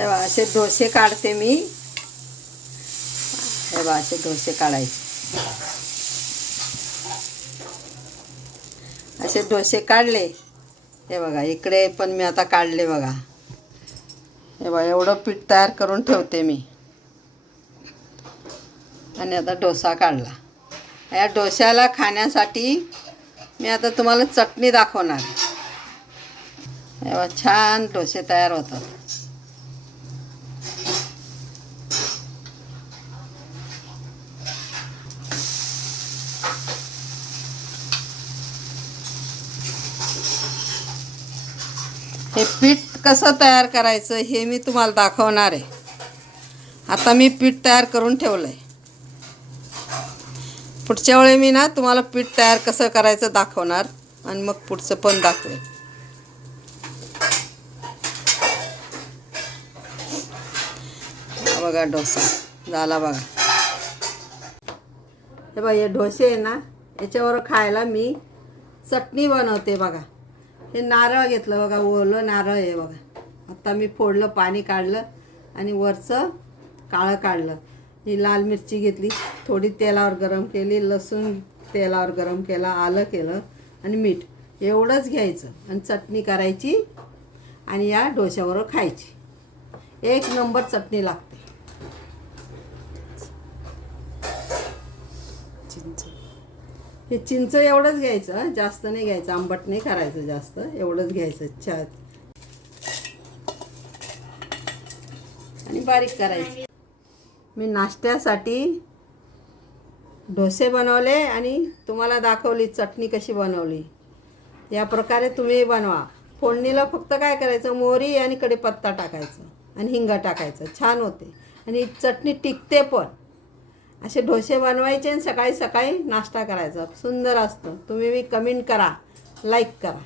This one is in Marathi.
हे बा असे डोसे काढते मी. हे बा असे डोसे काढायचे. असे डोसे काढले. हे बघा इकडे पण मी आता काढले बघा. हे बघा एवढं पीठ तयार करून ठेवते मी. आणि आता डोसा काढला. या डोश्याला खाण्यासाठी मी आता तुम्हाला चटणी दाखवणार. हे छान डोसे तयार होतात. हे पीठ कसं तयार करायचं हे मी तुम्हाला दाखवणार आहे. आता मी पीठ तयार करून ठेवलं आहे पुढच्या वेळी मी ना तुम्हाला पीठ तयार कसं करायचं दाखवणार आणि मग पुढचं पण दाखवेल बघा डोसा झाला बघा. हे बघा हे डोसे आहे ना याच्यावर खायला मी चटणी बनवते बघा. हे नारळ घेतलं बघा ओलं नारळ आहे बघा. आता मी फोडलं पाणी काढलं आणि वरचं काळं काढलं. ही लाल मिरची घेतली थोडी तेलावर गरम केली लसूण तेलावर गरम केला आलं केलं आणि मीठ. एवढंच घ्यायचं आणि चटणी करायची आणि या डोश्यावर खायची. एक नंबर चटणी लागते. चिंच. हे चिंच एवढंच घ्यायचं जास्त नाही घ्यायचं आंबट नाही करायचं जास्त. एवढंच घ्यायचं छा आणि बारीक करायची. मी नाश्त्यासाठी डोसे बनवले आणि तुम्हाला दाखवली चटणी कशी बनवली. या प्रकारे तुम्ही बनवा. फोडणीला फक्त काय करायचं मोहरी आणि कढीपत्ता टाकायचं आणि हिंग टाकायचं. छान होते. आणि चटणी टिकते पण. असे ढोसे बनवायचे आणि सकाळी सकाळी नाश्ता करायचा. सुंदर असतं. तुम्ही मी कमेंट करा. लाईक करा.